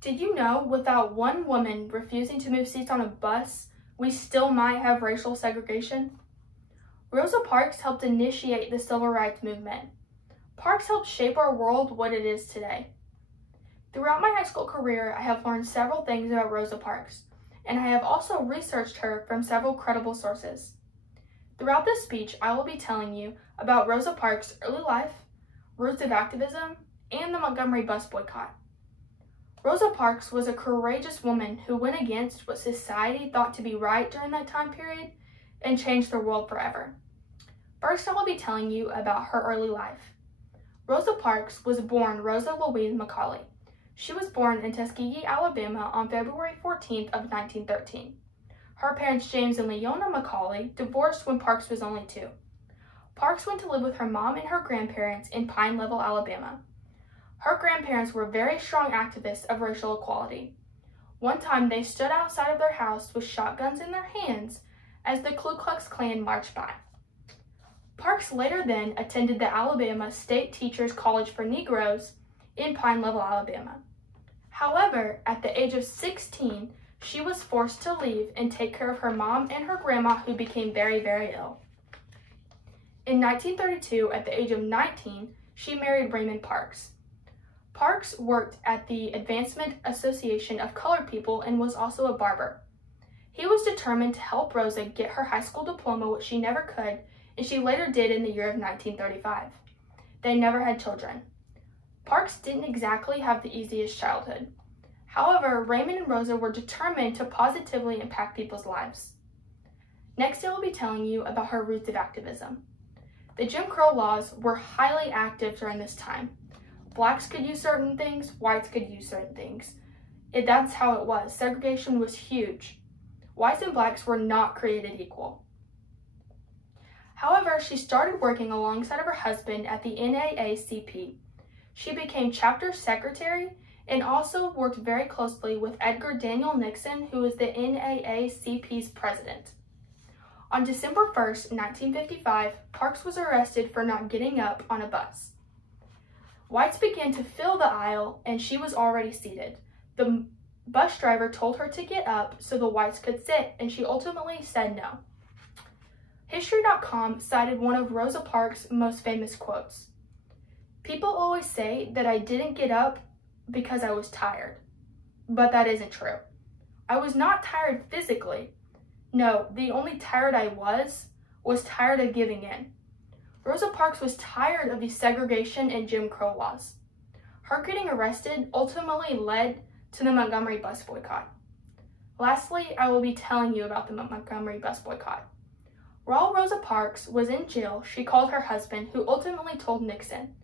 Did you know without one woman refusing to move seats on a bus, we still might have racial segregation? Rosa Parks helped initiate the civil rights movement. Parks helped shape our world what it is today. Throughout my high school career, I have learned several things about Rosa Parks, and I have also researched her from several credible sources. Throughout this speech, I will be telling you about Rosa Parks' early life, roots of activism, and the Montgomery bus boycott. Rosa Parks was a courageous woman who went against what society thought to be right during that time period and changed the world forever. First, I will be telling you about her early life. Rosa Parks was born Rosa Louise McCauley. She was born in Tuskegee, Alabama on February 14th of 1913. Her parents, James and Leona McCauley, divorced when Parks was only 2. Parks went to live with her mom and her grandparents in Pine Level, Alabama. Her grandparents were very strong activists of racial equality. One time, they stood outside of their house with shotguns in their hands as the Ku Klux Klan marched by. Parks later then attended the Alabama State Teachers College for Negroes in Pine Level, Alabama. However, at the age of 16, she was forced to leave and take care of her mom and her grandma, who became very, very ill. In 1932, at the age of 19, she married Raymond Parks. Parks worked at the Advancement Association of Colored People and was also a barber. He was determined to help Rosa get her high school diploma, which she never could, and she later did in the year of 1935. They never had children. Parks didn't exactly have the easiest childhood. However, Raymond and Rosa were determined to positively impact people's lives. Next, I will be telling you about her roots of activism. The Jim Crow laws were highly active during this time. Blacks could use certain things, whites could use certain things. That's how it was. Segregation was huge. Whites and blacks were not created equal. However, she started working alongside of her husband at the NAACP. She became chapter secretary and also worked very closely with Edgar Daniel Nixon, who was the NAACP's president. On December 1st, 1955, Parks was arrested for not getting up on a bus. Whites began to fill the aisle, and she was already seated. The bus driver told her to get up so the whites could sit, and she ultimately said no. History.com cited one of Rosa Parks' most famous quotes. "People always say that I didn't get up because I was tired, but that isn't true. I was not tired physically. No, the only tired I was tired of giving in." Rosa Parks was tired of the segregation and Jim Crow laws. Her getting arrested ultimately led to the Montgomery bus boycott. Lastly, I will be telling you about the Montgomery bus boycott. While Rosa Parks was in jail, she called her husband, who ultimately told Nixon.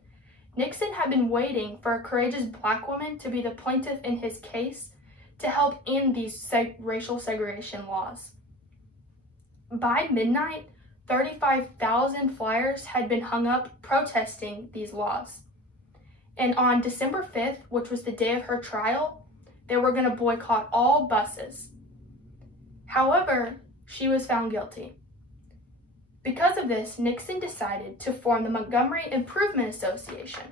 Nixon had been waiting for a courageous black woman to be the plaintiff in his case to help end these racial segregation laws. By midnight, 35,000 flyers had been hung up protesting these laws. And on December 5th, which was the day of her trial, they were going to boycott all buses. However, she was found guilty. Because of this, Nixon decided to form the Montgomery Improvement Association,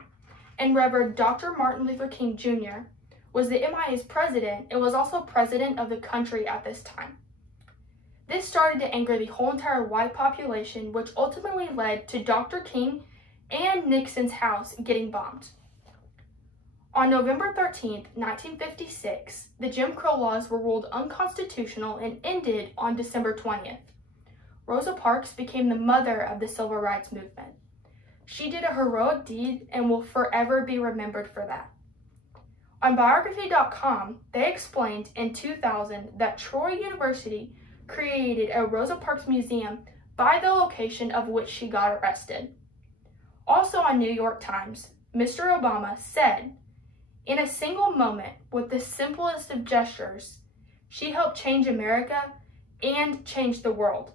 and Reverend Dr. Martin Luther King Jr. was the MIA's president and was also president of the country at this time. This started to anger the whole entire white population, which ultimately led to Dr. King and Nixon's house getting bombed. On November 13th, 1956, the Jim Crow laws were ruled unconstitutional and ended on December 20th. Rosa Parks became the mother of the civil rights movement. She did a heroic deed and will forever be remembered for that. On biography.com, they explained in 2000 that Troy University created a Rosa Parks museum by the location of which she got arrested. Also on New York Times, Mr. Obama said, "In a single moment, with the simplest of gestures, she helped change America and change the world."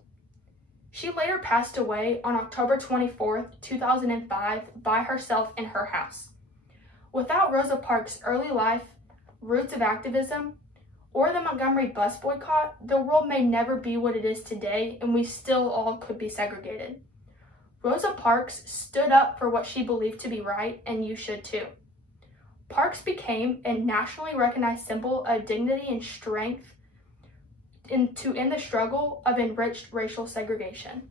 She later passed away on October 24th, 2005 by herself in her house. Without Rosa Parks' early life, roots of activism, or the Montgomery bus boycott, the world may never be what it is today, and we still all could be segregated. Rosa Parks stood up for what she believed to be right, and you should too. Parks became a nationally recognized symbol of dignity and strength to end the struggle of enriched racial segregation.